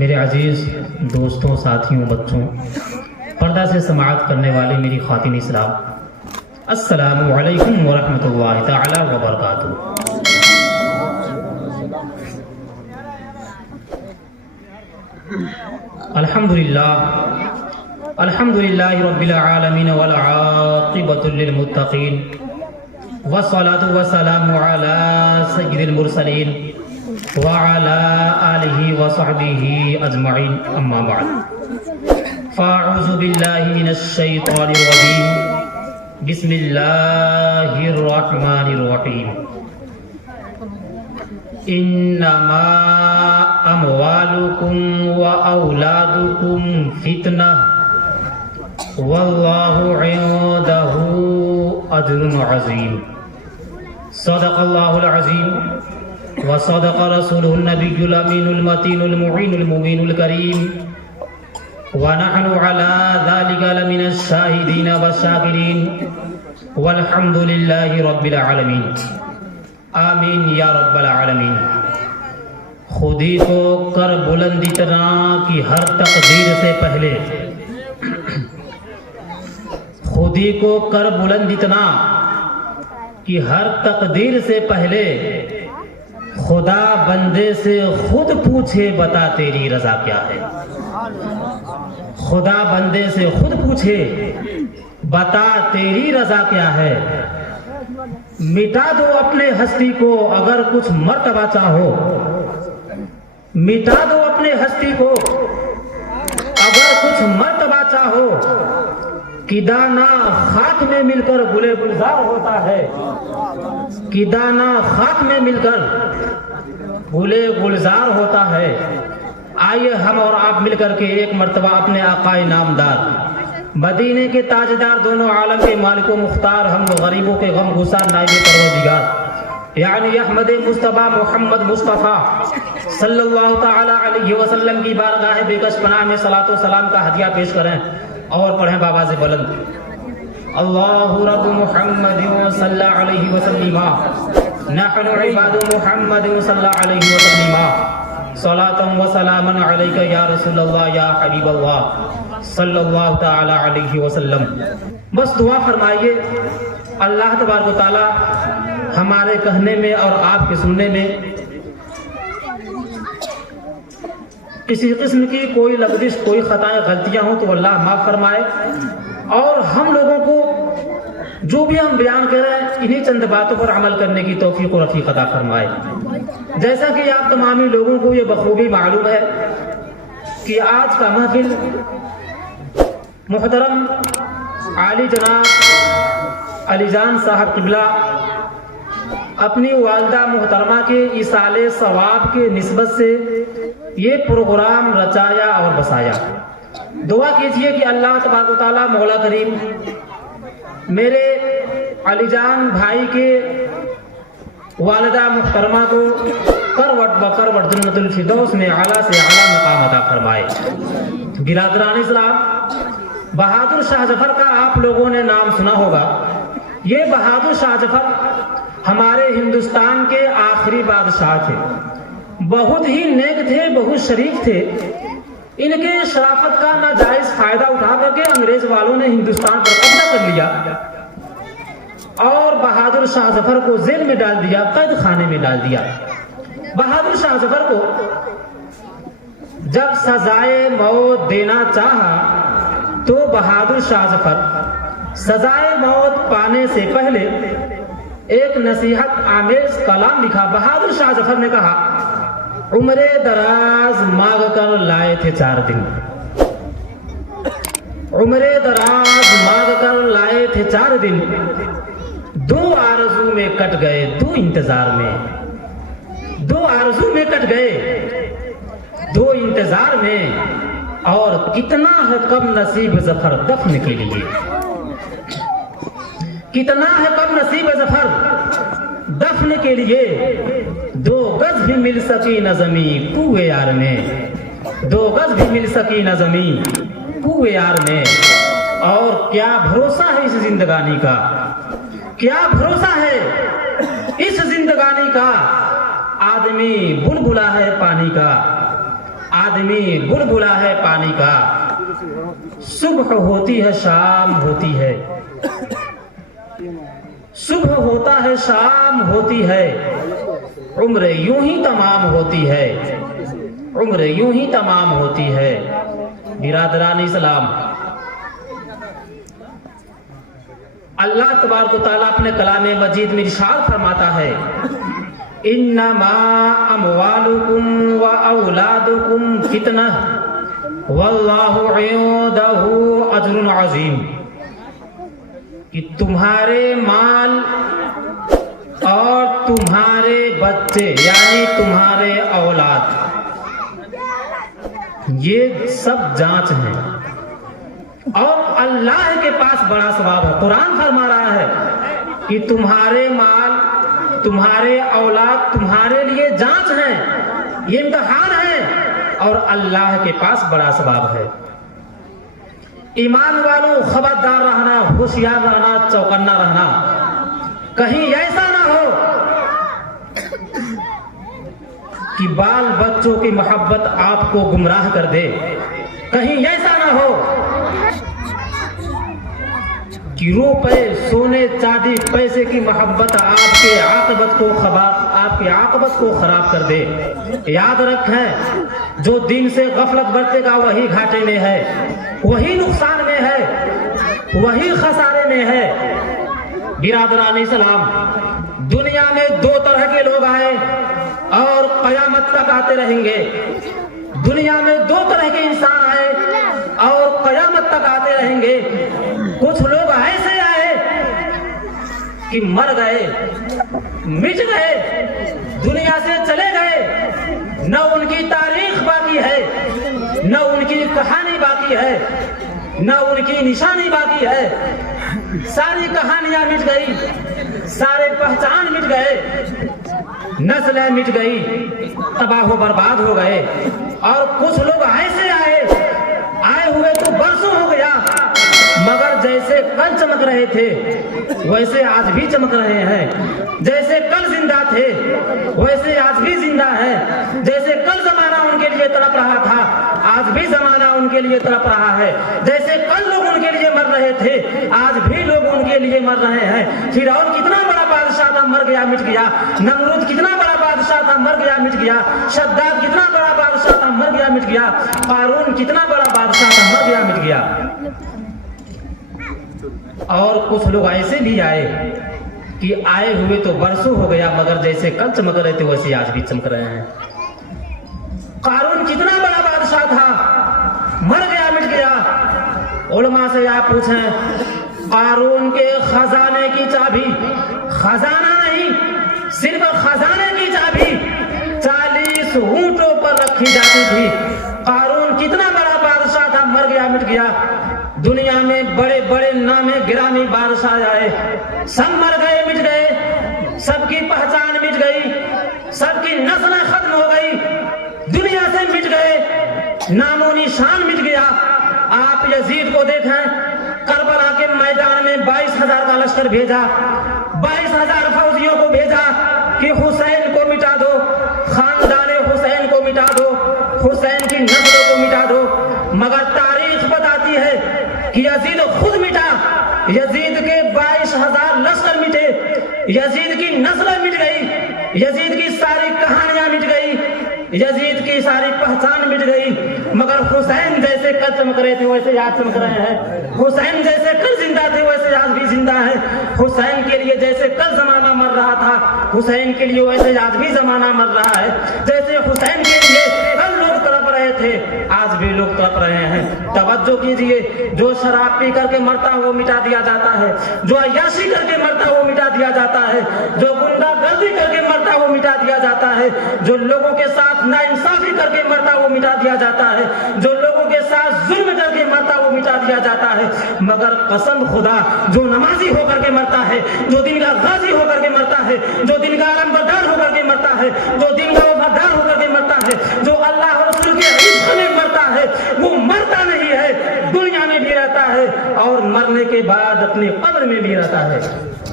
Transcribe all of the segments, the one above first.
میرے عزیز دوستوں، ساتھیوں، بچوں، پردہ سے سماعت کرنے والے میری خواتین اسلام، السلام علیکم ورحمۃ اللہ تعالی وبرکاتہ۔ الحمد للہ رب العالمین والعاقبۃ للمتقین والصلاة والسلام علی سید المرسلین وعلى آلہ وصحبہ اجمعین، اما بعد فاعوذ باللہ من الشیطان الرجیم، بسم اللہ الرحمن الرحیم۔ انما اموالکم واولادکم فتنہ واللہ عندہ اجر عظیم۔ صدق اللہ العظیم وصدق رسوله النبي الأمين المتين المعين المبين الكريم، ونحن على ذلك لمن الشاهدين والشاكرين، والحمد لله رب العالمين، آمین یا رب العالمین۔ خودی کو کر بلند اتنا کہ ہر تقدیر سے پہلے، خودی کو کر بلند اتنا کہ ہر تقدیر سے پہلے خدا بندے سے خود پوچھے بتا تیری رضا کیا ہے۔ خدا بندے سے خود پوچھے بتا تیری رضا کیا ہے۔ مٹا دو اپنے ہستی کو اگر کچھ مرتبہ چاہو، مٹا دو اپنے ہستی کو اگر کچھ مرتبہ چاہو، کہ دانا خاک میں مل کر گلے گلزار ہوتا ہے، کہ دانا خاک میں مل کر گلے گلزار ہوتا ہے۔ آئیے ہم اور آپ مل کر کے ایک مرتبہ اپنے آقا نامدار، مدینے کے تاجدار، دونوں عالم کے مالک و مختار، ہم غریبوں کے غم گسار نائب پروردگار یعنی احمد مصطفیٰ محمد مصطفیٰ صلی اللہ تعالی علیہ وسلم کی بارگاہ بے کش پناہ میں صلاۃ و سلام کا ہدیہ پیش کریں اور پڑھیں بآواز بلند، اللہ رب محمد صلی اللہ علیہ وسلم، نحن عباد محمد صلی اللہ علیہ وسلم، صلاۃ و سلام علیک یا رسول اللہ یا حبیب اللہ صلی اللہ تعالی علیہ وسلم۔ بس دعا فرمائیے اللہ تبارک و تعالی ہمارے کہنے میں اور آپ کے سننے میں کسی قسم کی کوئی لغزش، کوئی خطائیں، غلطیاں ہوں تو اللہ معاف فرمائے، اور ہم لوگوں کو جو بھی ہم بیان کر رہے ہیں انہی چند باتوں پر عمل کرنے کی توفیق و رفیق عطا فرمائے۔ جیسا کہ آپ تمامی لوگوں کو یہ بخوبی معلوم ہے کہ آج کا محفل محترم عالی جناب علی جان صاحب قبلہ اپنی والدہ محترمہ کے ایصال ثواب کے نسبت سے یہ پروگرام رچایا اور بسایا۔ دعا کیجئے کہ اللہ تبارک و تعالی مولا کریم میرے علی جان بھائی کے والدہ محترمہ کو کروٹ بکروٹ جنت الفردوس میں اعلیٰ سے اعلیٰ مقام عطا فرمائے۔ برادران اسلام، بہادر شاہ ظفر کا آپ لوگوں نے نام سنا ہوگا۔ یہ بہادر شاہ ظفر ہمارے ہندوستان کے آخری بادشاہ تھے، بہت ہی نیک تھے، بہت شریف تھے۔ ان کے شرافت کا ناجائز فائدہ اٹھا کر کے انگریز والوں نے ہندوستان پر قبضہ کر لیا اور بہادر شاہ ظفر کو جیل میں ڈال دیا، قید خانے میں ڈال دیا۔ بہادر شاہ ظفر کو جب سزائے موت دینا چاہا تو بہادر شاہ ظفر سزائے موت پانے سے پہلے ایک نصیحت آمیز کلام لکھا۔ بہادر شاہ ظفر نے کہا، عمر دراز مانگ کر لائے تھے 4 دن، عمر دراز مانگ کر لائے تھے 4 دن، 2 آرزو میں کٹ گئے 2 انتظار میں، 2 آرزو میں کٹ گئے 2 انتظار میں، اور کتنا ہے کم نصیب ظفر دفن کے لیے، کتنا ہے کم نصیب ظفر دفن کے لیے، 2 گز بھی مل سکی نہ زمین کوئے یار میں، 2 گز بھی مل سکی نہ زمین کوئے یار میں۔ اور کیا بھروسہ ہے اس زندگانی کا، کیا بھروسہ ہے اس زندگانی کا، آدمی بلبلا ہے پانی کا، آدمی بلبلا ہے پانی کا، صبح ہوتی ہے شام ہوتی ہے، صبح ہوتا ہے شام ہوتی ہے، عمر یوں ہی تمام ہوتی ہے، عمر یوں ہی تمام ہوتی ہے۔ برادران اسلام، اللہ تبارک و تعالیٰ اپنے کلام مجید میں ارشاد فرماتا ہے انما اموالکم و اولادکم فتنہ واللہ عندہ اجر عظیم، کہ تمہارے مال اور تمہارے بچے یعنی تمہارے اولاد یہ سب جانچ ہیں اور اللہ کے پاس بڑا ثواب ہے۔ قرآن فرما رہا ہے کہ تمہارے مال تمہارے اولاد تمہارے لیے جانچ ہیں، یہ امتحان ہے اور اللہ کے پاس بڑا ثواب ہے۔ ایمان والوں خبردار رہنا، ہوشیار رہنا، چوکنا رہنا، کہیں ایسا نہ ہو کہ بال بچوں کی محبت آپ کو گمراہ کر دے، کہیں ایسا نہ ہو کہ روپے سونے چاندی پیسے کی محبت آپ کی عاقبت کو خراب کر دے۔ یاد رکھیں جو دن سے غفلت برتے گا وہی گھاٹے میں ہے، وہی نقصان میں ہے، وہی خسارے میں ہے۔ برادران اسلام، دنیا میں دو طرح کے لوگ آئے اور قیامت تک آتے رہیں گے۔ دنیا میں دو طرح کے انسان آئے اور قیامت تک آتے رہیں گے۔ کچھ لوگ ایسے آئے کہ مر گئے، مٹ گئے، دنیا سے چلے گئے، نہ ان کی تاریخ باقی ہے، نہ ان کی کہانی باقی ہے، نہ ان کی نشانی باقی ہے۔ ساری کہانیاں مٹ گئی، سارے پہچان مٹ گئے، نسلیں مٹ گئی، تباہ و برباد ہو گئے۔ اور کچھ لوگ ایسے آئے ہوئے تو برسوں ہو گیا، مگر جیسے کل چمک رہے تھے ویسے آج بھی چمک رہے ہیں، جیسے کل زندہ تھے ویسے آج بھی زندہ ہے، جیسے کل زمانہ ان کے لیے تڑپ رہا تھا آج بھی زمانہ ان کے لیے تڑپ رہا ہے، جیسے کل لوگ ان کے لیے مر رہے تھے آج بھی لوگ ان کے لیے مر رہے ہیں۔ فرعون کتنا بڑا بادشاہ تھا، مر گیا مٹ گیا۔ نمرود کتنا بڑا بادشاہ تھا، مر گیا مٹ گیا۔ شداد کتنا بڑا بادشاہ تھا، مر گیا مٹ گیا۔ قارون کتنا بڑا بادشاہ تھا، مر گیا مٹ گیا۔ اور کچھ لوگ ایسے بھی آئے کہ آئے ہوئے تو برسوں ہو گیا، مگر جیسے کل چمک رہے تھے ویسے آج بھی چمک رہے ہیں۔ قارون کتنا بڑا بادشاہ تھا، مر گیا مٹ گیا۔ علماء سے آپ پوچھیں قارون کے خزانے کی چابی، خزانہ نہیں صرف خزانے کی چابی 40 اونٹوں پر رکھی جاتی تھی۔ قارون کتنا بڑا بادشاہ تھا، مر گیا مٹ گیا۔ دنیا میں بڑے بڑے نامے گرامی بادشاہ آئے، سب مر گئے مٹ گئے، سب کی پہچان مٹ گئی، سب کی نسلیں ختم ہو گئی، دنیا سے مٹ گئے، نام و نشان مٹ گیا۔ آپ یزید کو دیکھیں، کربلا کے میدان میں 22,000 کا لشکر بھیجا، 22,000 فوجیوں کو بھیجا کہ حسین کو مٹا دو، خاندان حسین کو مٹا دو، حسین کی نسلوں کو مٹا دو۔ مگر تاریخ بتاتی ہے کہ یزید خود مٹا، یزید کے 22,000 لشکر مٹے، یزید کی نسلیں مٹ گئی، یزید کی ساری کہانیاں مٹ گئی، یزید کی ساری پہچان مٹ گئی۔ مگر حسین جیسے کل چمک رہے تھے ویسے آج چمک رہے ہیں، حسین جیسے کل زندہ تھے ویسے آج بھی زندہ ہے، حسین کے لیے جیسے کل زمانہ مر رہا تھا حسین کے لیے ویسے آج بھی زمانہ مر رہا ہے، جیسے حسین کے لیے کل لوگ تڑپ رہے تھے آج بھی لوگ تڑپ رہے ہیں۔ توجہ کیجئے، جو شراب پی کر کے مرتا وہ مٹا دیا جاتا ہے، جو عیاشی کر کے مرتا وہ مٹا دیا جاتا ہے، جو گنڈا گردی کر کے مرتا وہ مٹا دیا جاتا ہے، جو لوگوں کے ساتھ ناانصافی کر کے مرتا وہ مٹا دیا جاتا ہے، جو لوگوں کے ساتھ ظلم کر کے مرتا وہ مٹا دیا جاتا ہے۔ مگر قسم خدا جو نمازی ہو کر کے مرتا ہے، جو دین کا غازی ہو کر کے مرتا ہے، جو دین کا علمبردار ہو کر کے مرتا ہے، جو دین کا وفادار ہو کر کے مرتا ہے، جو اللہ اور رسول کے عشق میں مرتا ہے، وہ مرتا نہیں ہے، دنیا میں بھی رہتا ہے اور مرنے کے بعد اپنے قبر میں بھی رہتا ہے،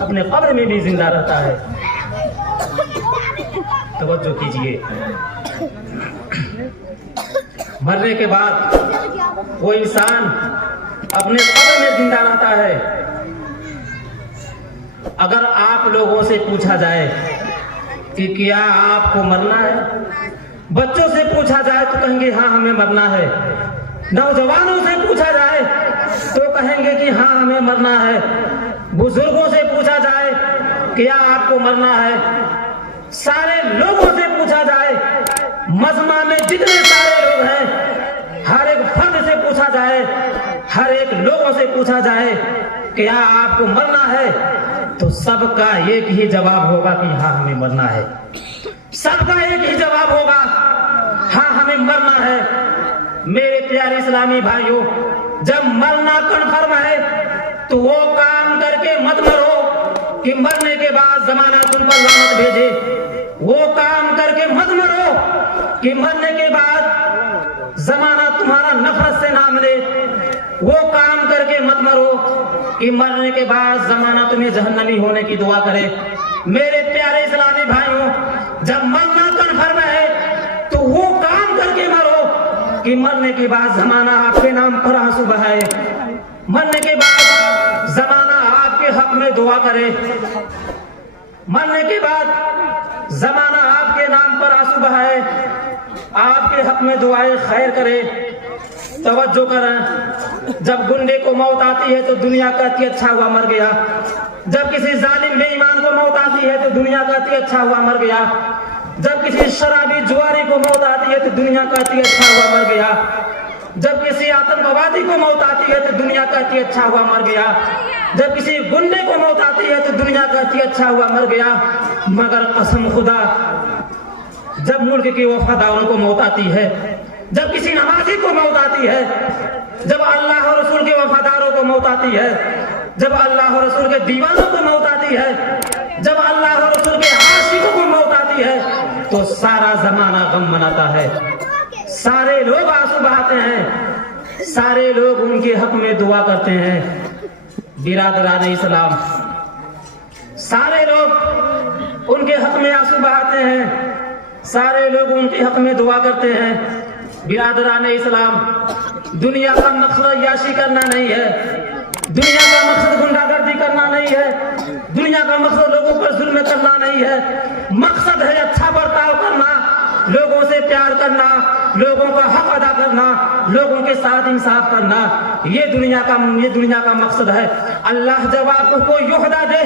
اپنے قبر میں بھی زندہ رہتا ہے۔ توجہ کیجئے، مرنے کے بعد وہ انسان اپنے قبر میں زندہ رہتا ہے. اگر آپ لوگوں سے پوچھا جائے کہ کیا آپ کو مرنا ہے، بچوں سے پوچھا جائے تو کہیں گے ہاں ہمیں مرنا ہے، نوجوانوں سے پوچھا جائے تو کہیں گے کہ ہاں ہمیں مرنا ہے، بزرگوں سے پوچھا جائے کیا آپ کو مرنا ہے، سارے لوگوں سے پوچھا جائے، مجمع میں جتنے سارے لوگ ہیں ہر ایک فرد سے پوچھا جائے، ہر ایک لوگوں سے پوچھا جائے کیا آپ کو مرنا ہے، تو سب کا ایک ہی جواب ہوگا کہ ہاں ہمیں مرنا ہے. سب کا ایک ہی جواب ہوگا ہاں ہمیں مرنا ہے. میرے پیارے اسلامی بھائیوں، جب مرنا کنفرم ہے تو وہ کام کر کے مت مرو کہ مرنے کے بعد زمانہ تم پر لعنت بھیجے. وہ کام کر کے مت مرو کہ مرنے کے بعد زمانہ تمہارا نفرت سے نام لے. وہ کام کر کے مت مرو کہ مرنے کے بعد زمانہ تمہیں جہنمی ہونے کی دعا کرے. میرے پیارے اسلامی بھائیوں، جب مرنا کنفرم ہے تو وہ کام کر کے مرو کہ مرنے کے بعد زمانہ آپ کے نام پر آنسو بہائے، مرنے کے بعد زمانہ آپ کے حق میں دعا کرے، مرنے کے بعد زمانہ آپ کے نام پر آنسو بہائے، آپ کے حق میں دعائیں خیر کرے. توجہ کریں، جب گنڈے کو موت آتی ہے تو دنیا کہتی ہے اچھا ہوا مر گیا. جب کسی ظالم بے ایمان کو موت آتی ہے تو دنیا کہتی ہے اچھا ہوا مر گیا. جب کسی شرابی جواری کو موت آتی ہے تو دنیا کہتی ہے اچھا ہوا مر گیا. جب کسی آتنکوادی کو موت آتی ہے تو دنیا کہتی ہے اچھا ہوا مر گیا. جب کسی گنڈے کو موت آتی ہے تو دنیا کہتی ہے اچھا ہوا مر گیا. مگر قسم خدا، جب ملک کے وفاداروں کو موت آتی ہے، جب کسی نمازی کو موت آتی ہے، جب اللہ اور رسول کے وفاداروں کو موت آتی ہے، جب اللہ اور رسول کے دیوانوں کو موت آتی ہے، جب اللہ اور رسول کے عاشقوں کو موت آتی ہے، تو سارا زمانہ غم مناتا ہے. سارے لوگ آنسو بہاتے ہیں، سارے لوگ ان کے حق میں دعا کرتے ہیں. برادران اسلام، سارے لوگ ان کے حق میں آنسو بہاتے ہیں، سارے لوگ ان کے حق میں دعا کرتے ہیں. برادران اسلام، دنیا کا مقصد عیاشی کرنا نہیں ہے، دنیا کا مقصد گنڈا گردی کرنا نہیں ہے، دنیا کا مقصد لوگوں پر ظلم کرنا نہیں ہے. مقصد ہے اچھا برتاؤ کرنا، لوگوں سے پیار کرنا، لوگوں کا حق ادا کرنا، لوگوں کے ساتھ انصاف کرنا. یہ دنیا کا مقصد ہے. اللہ جب آپ کو کوئی عہدہ دے،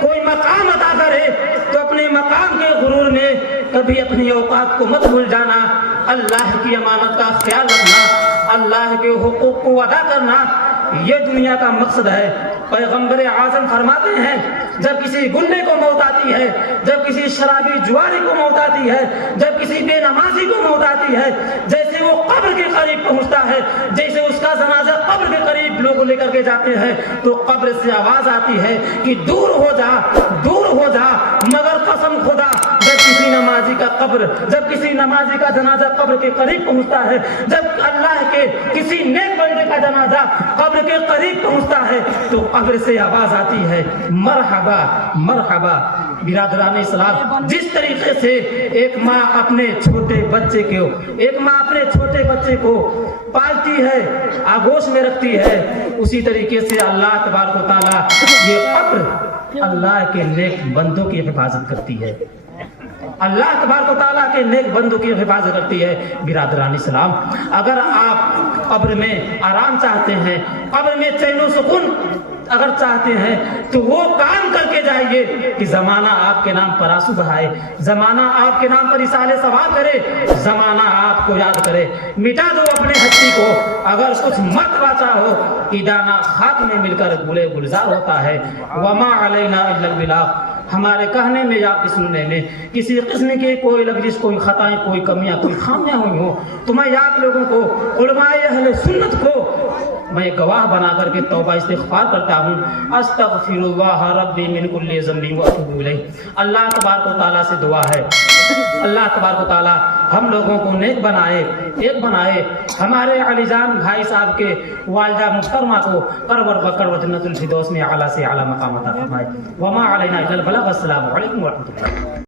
کوئی مقام عطا کرے تو اپنے مقام کے غرور میں کبھی اپنی اوقات کو مت بھول جانا. اللہ کی امانت کا خیال رکھنا، اللہ کے حقوق کو ادا کرنا، یہ دنیا کا مقصد ہے. پیغمبر اعظم فرماتے ہیں، جب کسی گنڈے کو موت آتی ہے، جب کسی شرابی جواری کو موت آتی ہے، جب کسی بے نمازی کو موت آتی ہے، جیسے وہ قبر کے قریب پہنچتا ہے، جیسے اس کا جنازہ قبر کے قریب لوگ لے کر کے جاتے ہیں، تو قبر سے آواز آتی ہے کہ دور ہو جا، دور ہو جا. مگر قسم خدا، جب کسی نمازی کا جنازہ قبر کے قریب پہنچتا ہے، جب اللہ کے کسی نیک بندے کا جنازہ قبر کے قریب پہنچتا ہے، تو قبر سے آواز آتی ہے مرحبا مرحبا. برادران اسلام، جس طریقے سے ایک ماں اپنے چھوٹے بچے کو پالتی ہے، آگوش میں رکھتی ہے، اسی طریقے سے اللہ تبارک و تعالی یہ قبر اللہ کے نیک بندوں کی حفاظت کرتی ہے. اللہ تبارک و تعالیٰ کے نیک بندوں کی حفاظت کرتی ہے. برادران اسلام، اگر آپ قبر میں آرام چاہتے ہیں، قبر میں چین و سکون اگر چاہتے ہیں، تو وہ کام کر کے جائیے کہ زمانہ آپ کے نام پر آنسو بہائے، زمانہ آپ کے نام پر اصالے ثواب کرے، زمانہ آپ کو یاد کرے. مٹا دو اپنے ہستی کو. اگر کچھ مرتبہ چاہو کہ دانا خاک میں مل کر گلے گلزار ہوتا ہے. وما علینا الا البلاغ. ہمارے کہنے میں یا آپ کے سننے میں کسی قسم کی کوئی لغزش، کوئی خطائیں، کوئی کمیاں، کوئی خامیاں ہوئی ہوں تو میں آپ لوگوں کو، علماء اہل سنت کو میں گواہ بنا کر کے توبہ استغفار کرتا ہوں. استغفر اللہ ربی من کل ذنب واتوب الیہ. اللہ تبارک و تعالیٰ سے دعا ہے، اللہ تبارک و تعالیٰ ہم لوگوں کو نیک بنائے، ایک بنائے. ہمارے علی جان بھائی صاحب کے والدہ محترمہ کو قربر بکر جنت الفردوس میں اعلیٰ سے اعلیٰ مقام عطا فرمائے. وما علینا الا البلاغ. السلام علیکم ورحمۃ اللہ.